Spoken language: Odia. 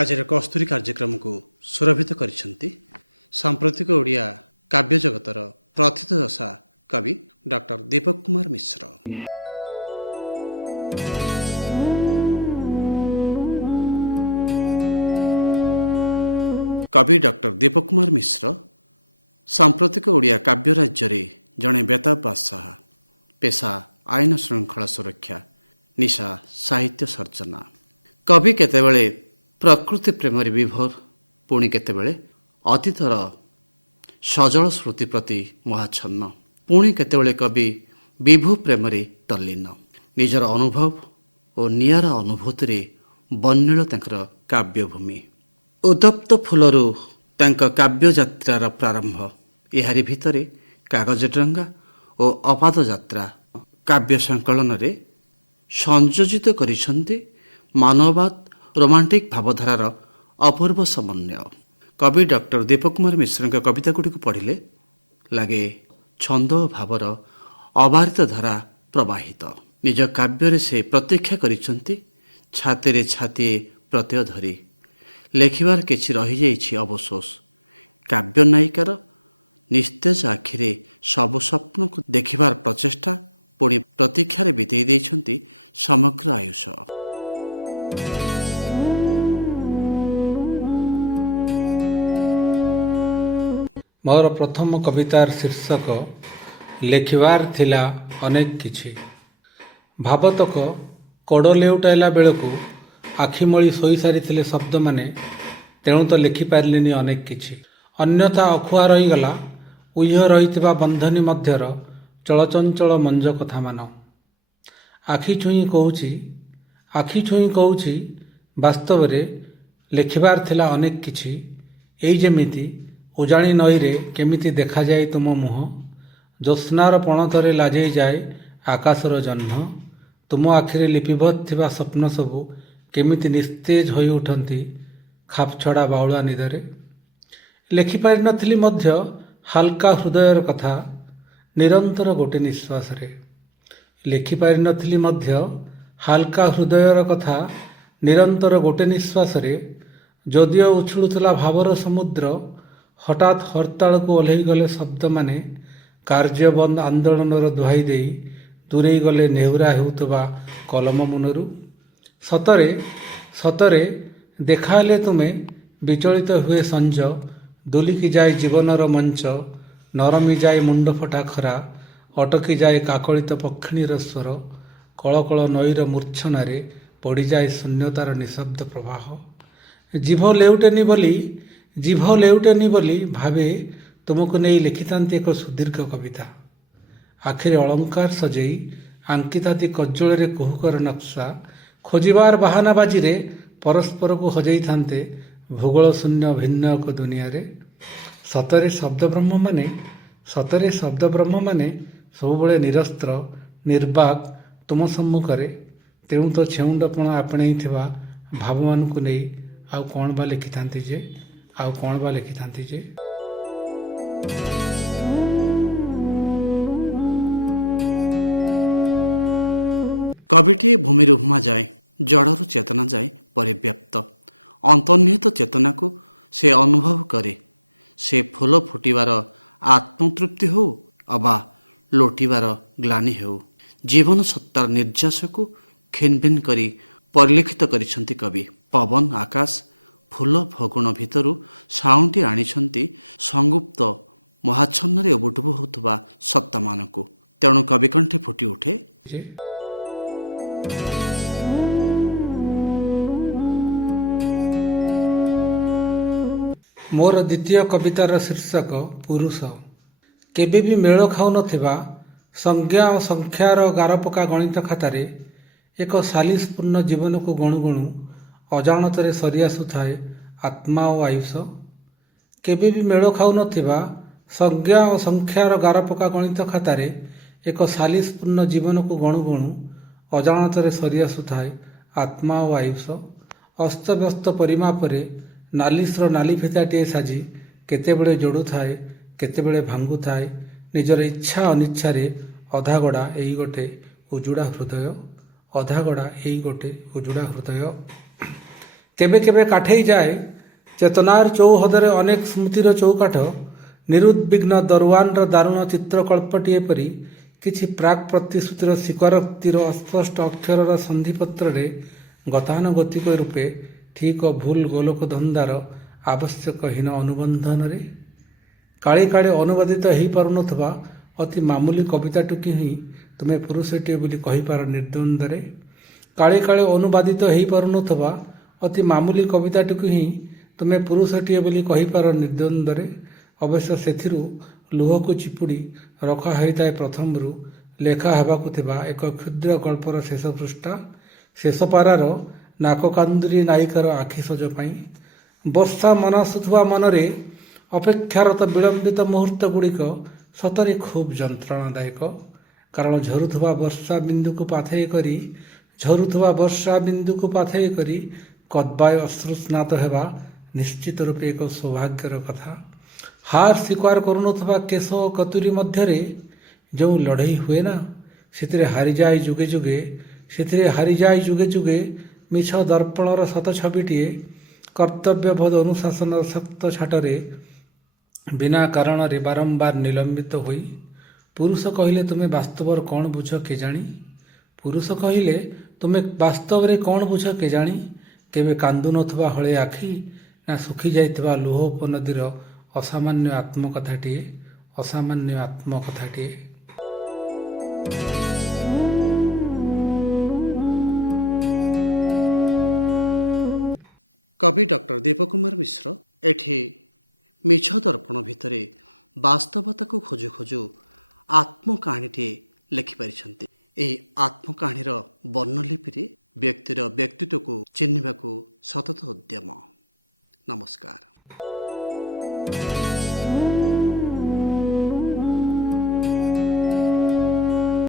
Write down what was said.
ଆଜିର କସ୍ତୁରୀ କାର୍ଯ୍ୟକ୍ରମକୁ ସୁରଭିତ କରିଛନ୍ତି ସାମ୍ପ୍ରତିକ ଓଡ଼ିଆ କାବ୍ୟ ଜଗତର ପ୍ରଥିତ ଦଶା କବି ଡକ୍ଟର ଦୀପକ କୁମାର ମିଶ୍ର। କବି ଡକ୍ଟର ଦୀପକ କୁମାର ମିଶ୍ର ସାମ୍ପ୍ରତିକ ଓଡ଼ିଆ କାବ୍ୟ ରାଜ୍ୟରେ ଜଣେ ବେତାବ ବାଦଶାହ। ପେଶା ଆଇନ ଶୃଙ୍ଖଳା ସୁରକ୍ଷା, ନିଶା ସାହିତ୍ୟ ସର୍ଜନା। କବି କେତେବେଳେ ପ୍ରକୃତି ପ୍ରେମରେ ବିଭୋର, ପୁଣି କେତେବେଳେ ଅତୀତର ସଜଳ ସ୍ମୃତି ପ୍ରତି ମହାଚ୍ଛନ୍ନ, ପୁଣି କେତେବେଳେ କବି ବିଭୁ ପ୍ରେମରେ ତଲ୍ଲୀନ। ନିଜର ଅନୁଭବ ଓ ନିଆରା ଅନୁଭୂତିରେ ବନ୍ନୀଳ ତାଙ୍କର କାବ୍ୟଭୂମି। ଉତ୍ତପ୍ତ ଫୁଲରୁ ତାଙ୍କ କାବ୍ୟଯାତ୍ରାର ପ୍ରାରମ୍ଭ। ଏହାରି ଭିତରେ କାଗଜ ଡଙ୍ଗା ଓ ଅପାଦ ଯାତ୍ରା କାବ୍ୟ ସଂକଳନରେ ସଂଯୋଜିତ କରିଛନ୍ତି ମାନବବାଦ ରୋମାଣ୍ଟିକ ଭାବଧାରାର ଅପୂର୍ବ ସମନ୍ୱୟ। କବି ଡକ୍ଟର ଦୀପକ କୁମାର ମିଶ୍ରଙ୍କ କବିତାଗୁଡ଼ିକୁ ପଢ଼ିଲେ ଲାଗେ ଛନ୍ଦ ଓ ଭାବର ଅବାରିତ ଧାରା ପ୍ରବାହିତ। ନିଜ କାବ୍ୟରେ ସେ ପ୍ରତୀକ୍ଷା କରିଛନ୍ତି ଛାତିରେ ଛାତିଏ ପ୍ରତ୍ୟୟ ଧରି। ଲେଖିବାର କିଛି ରହିଯାଇଛି ଅବଶୋଷ। କାବ୍ୟ ନାୟିକାର ନିସ୍ତେଜ ଆଖିରେ ସବୁ ସ୍ୱପ୍ନକୁ ଦେଖିବାର ପ୍ରଚେଷ୍ଟା, ପୁଣି ପ୍ରତୀକ୍ଷାରେ ବିତେଇ ଦେଇଛନ୍ତି ସମଗ୍ର ଆୟୁଷ। ମୋର ପ୍ରଥମ କବିତାର ଶୀର୍ଷକ ଲେଖିବାର ଥିଲା ଅନେକ କିଛି। ଭାବତକ କୋଡ଼ ଲେଉଟାଇଲା ବେଳକୁ ଆଖିମଳି ଶୋଇସାରିଥିଲେ ଶବ୍ଦମାନେ, ତେଣୁ ତ ଲେଖିପାରିଲିନି ଅନେକ କିଛି। ଅନ୍ୟଥା ଅଖୁଆ ରହିଗଲା ଉହ୍ୟ ରହିଥିବା ବନ୍ଧନୀ ମଧ୍ୟର ଚଳଚଞ୍ଚଳ ମଞ୍ଜ କଥାମାନ। ଆଖି ଛୁଇଁ କହୁଛି ବାସ୍ତବରେ ଲେଖିବାର ଥିଲା ଅନେକ କିଛି। ଏଇ ଯେମିତି ଉଜାଣି ନଈରେ କେମିତି ଦେଖାଯାଏ ତୁମ ମୁହଁ, ଜ୍ୟୋତ୍ସ୍ନାର ପଣତରେ ଲାଜେଇ ଯାଏ ଆକାଶର ଜହ୍ନ। ତୁମ ଆଖିରେ ଲିପିବଦ୍ଧ ଥିବା ସ୍ୱପ୍ନ ସବୁ କେମିତି ନିସ୍ତେଜ ହୋଇ ଉଠନ୍ତି ଖାପଛଡ଼ା ବାଉଳା ନିଦରେ। ଲେଖିପାରିନଥିଲି ମଧ୍ୟ ହାଲକା ହୃଦୟର କଥା ନିରନ୍ତର ଗୋଟେ ନିଶ୍ୱାସରେ। ଲେଖିପାରିନଥିଲି ମଧ୍ୟ ହାଲକା ହୃଦୟର କଥା ନିରନ୍ତର ଗୋଟେ ନିଶ୍ୱାସରେ। ଯଦିଓ ଉଛୁଳୁଥିଲା ଭାବର ସମୁଦ୍ର, ହଠାତ୍ ହରତାଳକୁ ଓହ୍ଲେଇ ଗଲେ ଶବ୍ଦମାନେ। କାର୍ଯ୍ୟ ବନ୍ଦ ଆନ୍ଦୋଳନର ଦୋହାଇ ଦେଇ ଦୂରେଇ ଗଲେ ନେହୁରା ହେଉଥିବା କଲମ ମୁନରୁ। ସତରେ ସତରେ ଦେଖାହେଲେ ତୁମେ, ବିଚଳିତ ହୁଏ ସଞ୍ଜ। ଦୁଲିକି ଯାଏ ଜୀବନର ମଞ୍ଚ, ନରମି ଯାଏ ମୁଣ୍ଡ ଫଟା ଖରା। ଅଟକି ଯାଏ କାକଳିତ ପକ୍ଷିଣୀର ସ୍ୱର। କଳକଳ ନଈର ମୂର୍ଚ୍ଛନାରେ ପଡ଼ିଯାଏ ଶୂନ୍ୟତାର ନିଃଶବ୍ଦ ପ୍ରବାହ। ଜିଭ ଲେଉଟେନି ବୋଲି ଭାବେ ତୁମକୁ ନେଇ ଲେଖିଥାନ୍ତି ଏକ ସୁଦୀର୍ଘ କବିତା। ଆଖିରେ ଅଳଙ୍କାର ସଜେଇ ଆଙ୍କିଥାନ୍ତି କଜ୍ଜଳରେ କୁହୁକର ନକ୍ସା। ଖୋଜିବାର ବାହାନାବାଜିରେ ପରସ୍ପରକୁ ହଜେଇଥାନ୍ତେ ଭୂଗୋଳ ଶୂନ୍ୟ ଭିନ୍ନ ଏକ ଦୁନିଆରେ। ସତରେ ଶବ୍ଦବ୍ରହ୍ମମାନେ ସବୁବେଳେ ନିରସ୍ତ୍ର ନିର୍ବାକ ତୁମ ସମ୍ମୁଖରେ। ତେଣୁ ତ ଛେଉଣ୍ଡପଣ ଆପଣେଇଥିବା ଭାବମାନଙ୍କୁ ନେଇ ଆଉ କ'ଣ ବା ଲେଖିଥାନ୍ତି ଯେ। କବିଟିଏ ଭୂମିରୁ ହୁମା ଯାଏ, ଜଡ଼ରୁ ଚେତନା ଯାଏ ପରିବ୍ୟାପ୍ତ। ଅନ୍ତର୍ନିହିତ ଚେତନାକୁ ସେ ଅନୁଭବ କରେ। ସେ ଫୁଲ ଫୁଟିବାର ଆତ୍ମତୃପ୍ତି ହେଉ ଅବା ଲୋଟିବାର ଗ୍ଲାନି ହେଉ, ଜୀବନ ସତ୍ତାର ନିର୍ଯାସକୁ ଖିନଭିନ କରି ପରିଲିଖିତ କରିଛନ୍ତି କବି। ପବନ, ଆକାଶ, ଫୁଲ ଫଗୁଣ ଭିତରୁ ସାଉଁଟି ଆଣିଛନ୍ତି ସଂଗୁପ୍ତ ମହାଚ୍ଛନ୍ନରେ ଉବୁଟୁବୁ ହେଉଥିବା ସତ୍ତାମାନଙ୍କୁ। ତେଣୁ କବିକଣ୍ଠେ ଫୁଟି ଉଠେ ମୋର ଦ୍ୱିତୀୟ କବିତାର ଶୀର୍ଷକ ପୁରୁଷ। କେବେ ବି ମେଳ ଖାଉନଥିବା ସଂଜ୍ଞା ଓ ସଂଖ୍ୟାର ଗାରପକା ଗଣିତ ଖାତାରେ ଏକ ସାଲିସପୂର୍ଣ୍ଣ ଜୀବନକୁ ଗଣୁ ଗଣୁ ଅଜାଣତରେ ସରିଆସୁଥାଏ ଆତ୍ମା ଓ ଆୟୁଷ। କେବେ ବି ମେଳ ଖାଉନଥିବା ସଂଜ୍ଞା ଓ ସଂଖ୍ୟାର ଗାରପକା ଗଣିତ ଖାତାରେ ଏକ ସାଲିସପୂର୍ଣ୍ଣ ଜୀବନକୁ ଗଣୁ ଗଣୁ ଅଜାଣତରେ ସରିଆସୁଥାଏ ଆତ୍ମା ଓ ଆୟୁଷ। ଅସ୍ତବ୍ୟସ୍ତ ପରିମାପରେ ନାଲିସର ନାଲି ଫିତାଟିଏ ସାଜି କେତେବେଳେ ଯୋଡ଼ୁଥାଏ, କେତେବେଳେ ଭାଙ୍ଗୁଥାଏ ନିଜର ଇଚ୍ଛା ଅନିଚ୍ଛାରେ ଅଧାଗଢ଼ା ଏଇ ଗୋଟେ ଉଜୁଡ଼ା ହୃଦୟ। କେବେ କେବେ କାଠେଇ ଯାଏ ଚେତନାର ଚୌହଦରେ ଅନେକ ସ୍ମୃତିର ଚୌକାଠ ନିରୁଦ୍ବିଗ୍ନ ଦରୱାନର ଦାରୁଣ ଚିତ୍ରକଳ୍ପଟିଏ ପରି କିଛି ପ୍ରାକ୍ ପ୍ରତିଶ୍ରୁତିର ସ୍ୱୀକାରୋକ୍ତିର ଅସ୍ପଷ୍ଟ ଅକ୍ଷରର ସନ୍ଧିପତ୍ରରେ ଗତାନୁଗତିକ ରୂପେ ଠିକ ଓ ଭୁଲ ଗୋଲକ ଧନ୍ଦାର ଆବଶ୍ୟକହୀନ ଅନୁବନ୍ଧନରେ କାଳେ କାଳେ ଅନୁବାଦିତ ହୋଇପାରୁନଥିବା ଅତି ମାମୁଲି କବିତାଟିକୁ ହିଁ ତୁମେ ପୁରୁଷଟିଏ ବୋଲି କହିପାର ନିର୍ଦ୍ୱନ୍ଦ୍ୱରେ। କାଳେ କାଳେ ଅନୁବାଦିତ ହୋଇପାରୁନଥିବା ଅତି ମାମୁଲି କବିତାଟିକୁ ହିଁ ତୁମେ ପୁରୁଷଟିଏ ବୋଲି କହିପାର ନିର୍ଦ୍ୱନ୍ଦ୍ୱରେ। ଅବଶ୍ୟ ସେଥିରୁ ଲୁହକୁ ଚିପୁଡ଼ି ରଖା ହୋଇଥାଏ ପ୍ରଥମରୁ ଲେଖା ହେବାକୁ ଥିବା ଏକ କ୍ଷୁଦ୍ର ଗଳ୍ପର ଶେଷ ପୃଷ୍ଠା, ଶେଷ ପାରାର ନାକକାନ୍ଦୁରୀ ନାୟିକାର ଆଖି ସଜ ପାଇଁ। ବର୍ଷା ମନାସୁଥିବା ମନରେ ଅପେକ୍ଷାରତ ବିଳମ୍ବିତ ମୁହୂର୍ତ୍ତ ଗୁଡ଼ିକ ସତରେ ଖୁବ୍ ଯନ୍ତ୍ରଣାଦାୟକ। କାରଣ ଝରୁଥିବା ବର୍ଷା ବିନ୍ଦୁକୁ ପାଥେଇ କରି କଦବାୟ ଅଶ୍ରୁସ୍ନାତ ହେବା ନିଶ୍ଚିତ ରୂପେ ଏକ ସୌଭାଗ୍ୟର କଥା। ହାର ସ୍ୱୀକାର କରୁନଥିବା କେଶ ଓ କତୁରୀ ମଧ୍ୟରେ ଯେଉଁ ଲଢ଼େଇ ହୁଏ ନା, ସେଥିରେ ହାରିଯାଏ ଯୁଗେ ଯୁଗେ ମିଛ ଦର୍ପଣର ସତ ଛବିଟିଏ। କର୍ତ୍ତବ୍ୟବୋଧ ଅନୁଶାସନର ଶକ୍ତ ଛାଟରେ ବିନା କାରଣରେ ବାରମ୍ବାର ନିଲମ୍ବିତ ହୋଇ। ପୁରୁଷ କହିଲେ ତୁମେ ବାସ୍ତବରେ କ'ଣ ବୁଝ କେଜାଣି? କେବେ କାନ୍ଦୁ ନଥିବା ହଳେ ଆଖି, ନା ଶୁଖିଯାଇଥିବା ଲୁହ ଉପନଦୀର ଅସାମାନ୍ୟ ଆତ୍ମକଥାଟିଏ। କବି ଡକ୍ଟର ଦେବକୁମାର ମିଶ୍ର ଏଠି ମିଛ ଦର୍ପଣ ଭିତରେ ବାସ୍ତବତାକୁ ଖୋଜୁ ଖୋଜୁ ଆତ୍ମକାହାଣୀଟିଏ ଲେଖିପାରିଛନ୍ତି। ଏହି ଆତ୍ମକାହାଣୀର ବର୍ଣ୍ଣଲିପିରେ ବ୍ୟକ୍ତିର ବ୍ୟକ୍ତିତ୍ୱକୁ ଚିହ୍ନିବାକୁ ସତତ ଉଦ୍ୟମ। ନମସ୍କାର।